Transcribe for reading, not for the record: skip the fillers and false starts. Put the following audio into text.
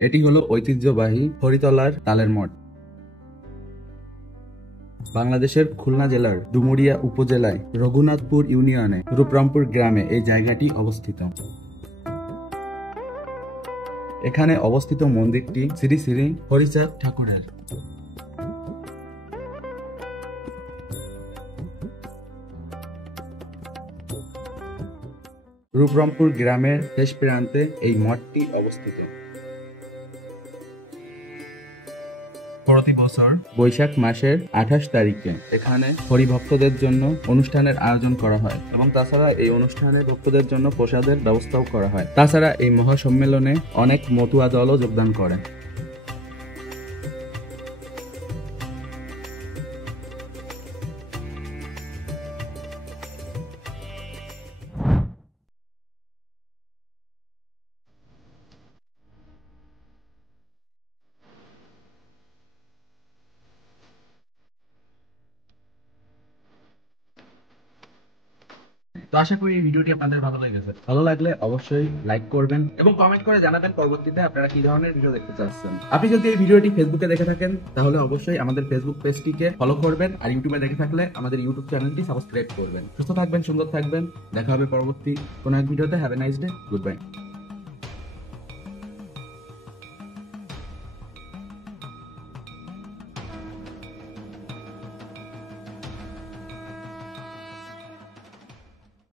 এটি হলো ঐতিহ্যবাহী হরিতলার তালের মঠ। বাংলাদেশের খুলনা জেলার ডুমুরিয়া উপজেলায় রঘুনাথপুর ইউনিয়নে রূপরামপুর গ্রামে এই জায়গাটি অবস্থিত। এখানে অবস্থিত মন্দিরটি শ্রী শ্রী হরিচাঁদ ঠাকুরের। রূপরামপুর গ্রামের শেষ প্রান্তে এই মঠটি অবস্থিত। প্রতি বছর বৈশাখ মাসের 28 তারিখে এখানে হরিভক্তদের জন্য অনুষ্ঠানের আয়োজন করা হয় এবং তাছাড়া এই অনুষ্ঠানে ভক্তদের জন্য প্রসাদের ব্যবস্থাও করা হয়। তাছাড়া এই মহাসম্মেলনে অনেক মতুয়া দলও যোগদান করে। তো আশা করি এই ভিডিওটি আপনাদের ভালো লেগেছে। ভালো লাগলে অবশ্যই লাইক করবেন এবং কমেন্ট করে জানাবেন পরবর্তীতে আপনারা কি ধরনের ভিডিও দেখতে চাচ্ছেন। আপনি যদি এই ভিডিওটি ফেসবুকে দেখে থাকেন তাহলে অবশ্যই আমাদের ফেসবুক পেজটিকে ফলো করবেন, আর ইউটিউবে দেখে থাকলে আমাদের ইউটিউব চ্যানেলটি সাবস্ক্রাইব করবেন। সুস্থ থাকবেন, সুন্দর থাকবেন। দেখা হবে পরবর্তী কোনো এক ভিডিওতে। Have a nice day, good bye.